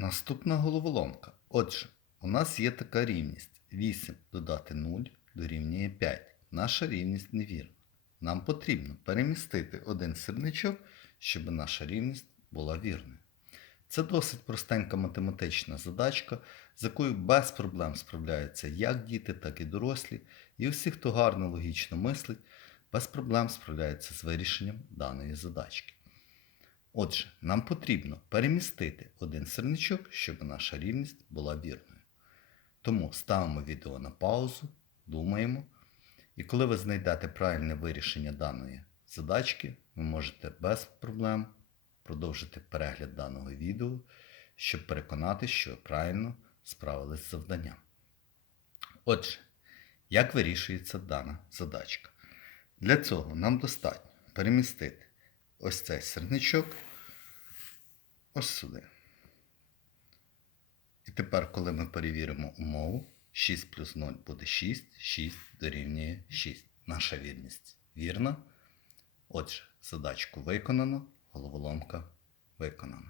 Наступна головоломка. Отже, у нас є така рівність. 8 додати 0 дорівнює 5. Наша рівність невірна. Нам потрібно перемістити один сірничок, щоб наша рівність була вірною. Це досить простенька математична задачка, з якою без проблем справляються як діти, так і дорослі, і усі, хто гарно логічно мислить, без проблем справляються з вирішенням даної задачки. Отже, нам потрібно перемістити один сирничок, щоб наша рівність була вірною. Тому ставимо відео на паузу, думаємо, і коли ви знайдете правильне вирішення даної задачки, ви можете без проблем продовжити перегляд даного відео, щоб переконати, що ви правильно справились з завданням. Отже, як вирішується дана задачка? Для цього нам достатньо перемістити ось цей сирничок ось сюди. І тепер, коли ми перевіримо умову, 6 плюс 0 буде 6, 6 дорівнює 6. Наша вірність вірна. Отже, задачку виконано, головоломка виконана.